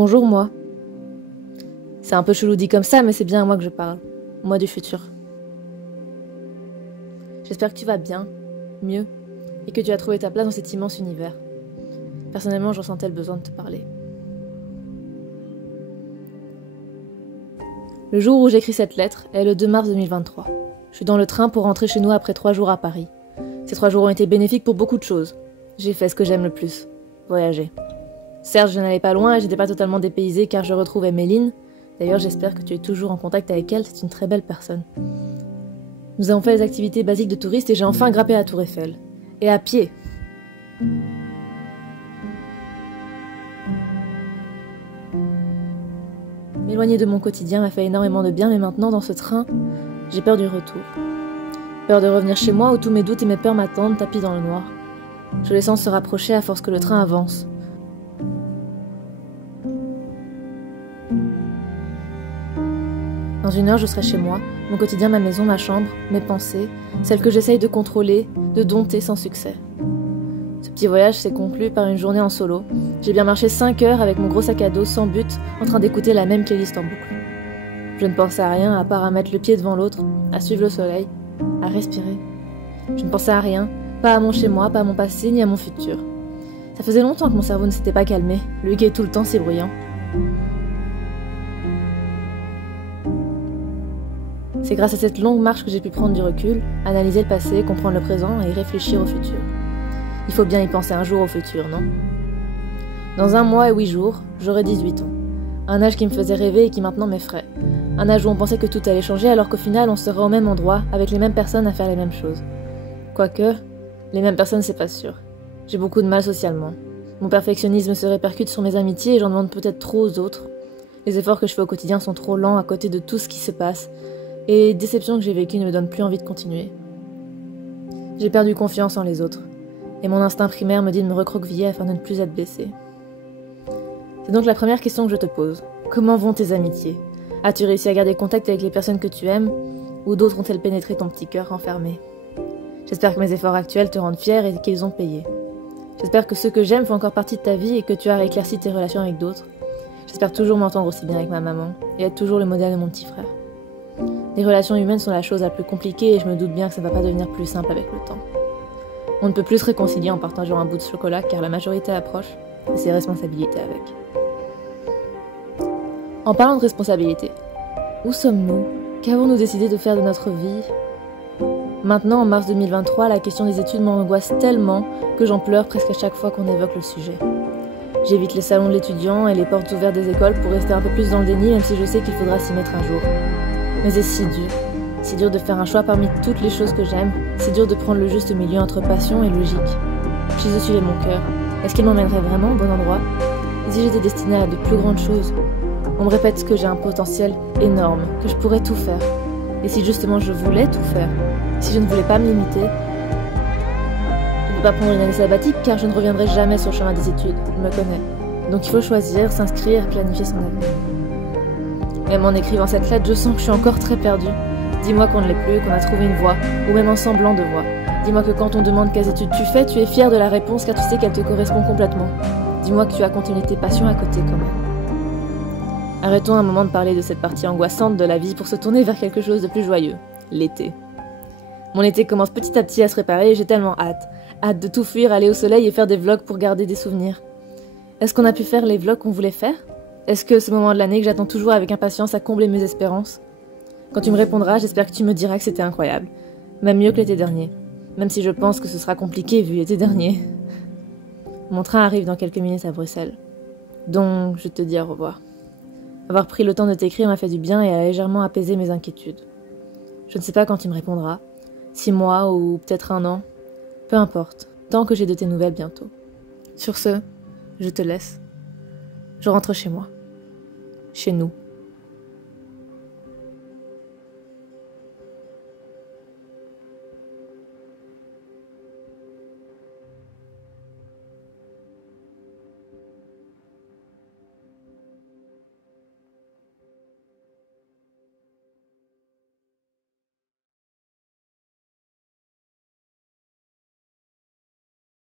Bonjour moi. C'est un peu chelou dit comme ça, mais c'est bien à moi que je parle. Moi du futur. J'espère que tu vas bien, mieux, et que tu as trouvé ta place dans cet immense univers. Personnellement, je ressentais le besoin de te parler. Le jour où j'écris cette lettre est le 2 mars 2023. Je suis dans le train pour rentrer chez nous après 3 jours à Paris. Ces 3 jours ont été bénéfiques pour beaucoup de choses. J'ai fait ce que j'aime le plus, voyager. Certes, je n'allais pas loin et j'étais pas totalement dépaysée car je retrouvais Méline. D'ailleurs, j'espère que tu es toujours en contact avec elle, c'est une très belle personne. Nous avons fait les activités basiques de touristes et j'ai enfin grimpé à la Tour Eiffel. Et à pied. M'éloigner de mon quotidien m'a fait énormément de bien, mais maintenant, dans ce train, j'ai peur du retour. Peur de revenir chez moi où tous mes doutes et mes peurs m'attendent, tapis dans le noir. Je les sens se rapprocher à force que le train avance. Dans 1 heure, je serai chez moi, mon quotidien, ma maison, ma chambre, mes pensées, celles que j'essaye de contrôler, de dompter sans succès. Ce petit voyage s'est conclu par une journée en solo. J'ai bien marché 5 heures avec mon gros sac à dos, sans but, en train d'écouter la même playlist en boucle. Je ne pensais à rien à part à mettre le pied devant l'autre, à suivre le soleil, à respirer. Je ne pensais à rien, pas à mon chez-moi, pas à mon passé, ni à mon futur. Ça faisait longtemps que mon cerveau ne s'était pas calmé, lui qui est tout le temps si bruyant. C'est grâce à cette longue marche que j'ai pu prendre du recul, analyser le passé, comprendre le présent et réfléchir au futur. Il faut bien y penser un jour au futur, non? Dans 1 mois et 8 jours, j'aurai 18 ans. Un âge qui me faisait rêver et qui maintenant m'effraie. Un âge où on pensait que tout allait changer alors qu'au final on serait au même endroit, avec les mêmes personnes à faire les mêmes choses. Quoique, les mêmes personnes c'est pas sûr. J'ai beaucoup de mal socialement. Mon perfectionnisme se répercute sur mes amitiés et j'en demande peut-être trop aux autres. Les efforts que je fais au quotidien sont trop lents à côté de tout ce qui se passe. Et les déceptions que j'ai vécues ne me donnent plus envie de continuer. J'ai perdu confiance en les autres. Et mon instinct primaire me dit de me recroqueviller afin de ne plus être blessée. C'est donc la première question que je te pose. Comment vont tes amitiés? As-tu réussi à garder contact avec les personnes que tu aimes? Ou d'autres ont-elles pénétré ton petit cœur renfermé? J'espère que mes efforts actuels te rendent fière et qu'ils ont payé. J'espère que ceux que j'aime font encore partie de ta vie et que tu as rééclairci tes relations avec d'autres. J'espère toujours m'entendre aussi bien avec ma maman et être toujours le modèle de mon petit frère. Les relations humaines sont la chose la plus compliquée et je me doute bien que ça ne va pas devenir plus simple avec le temps. On ne peut plus se réconcilier en partageant un bout de chocolat car la majorité approche et ses responsabilités avec. En parlant de responsabilité, où sommes-nous? Qu'avons-nous décidé de faire de notre vie? Maintenant, en mars 2023, la question des études m'angoisse tellement que j'en pleure presque à chaque fois qu'on évoque le sujet. J'évite les salons de l'étudiant et les portes ouvertes des écoles pour rester un peu plus dans le déni même si je sais qu'il faudra s'y mettre un jour. Mais c'est si dur de faire un choix parmi toutes les choses que j'aime, si dur de prendre le juste milieu entre passion et logique. Si je suivais mon cœur, est-ce qu'il m'emmènerait vraiment au bon endroit? Et si j'étais destinée à de plus grandes choses? On me répète que j'ai un potentiel énorme, que je pourrais tout faire. Et si justement je voulais tout faire, si je ne voulais pas me limiter, je ne peux pas prendre une année sabbatique car je ne reviendrai jamais sur le chemin des études, je me connais. Donc il faut choisir, s'inscrire et planifier son avenir. Même en écrivant cette lettre, je sens que je suis encore très perdue. Dis-moi qu'on ne l'est plus, qu'on a trouvé une voie, ou même un semblant de voie. Dis-moi que quand on demande quelles études tu fais, tu es fière de la réponse car tu sais qu'elle te correspond complètement. Dis-moi que tu as continué tes passions à côté quand même. Arrêtons un moment de parler de cette partie angoissante de la vie pour se tourner vers quelque chose de plus joyeux, l'été. Mon été commence petit à petit à se préparer et j'ai tellement hâte. Hâte de tout fuir, aller au soleil et faire des vlogs pour garder des souvenirs. Est-ce qu'on a pu faire les vlogs qu'on voulait faire? Est-ce que ce moment de l'année que j'attends toujours avec impatience a comblé mes espérances? Quand tu me répondras, j'espère que tu me diras que c'était incroyable. Même mieux que l'été dernier. Même si je pense que ce sera compliqué vu l'été dernier. Mon train arrive dans quelques minutes à Bruxelles. Donc, je te dis au revoir. Avoir pris le temps de t'écrire m'a fait du bien et a légèrement apaisé mes inquiétudes. Je ne sais pas quand tu me répondras. 6 mois ou peut-être 1 an. Peu importe. Tant que j'ai de tes nouvelles bientôt. Sur ce, je te laisse. Je rentre chez moi. Chez nous.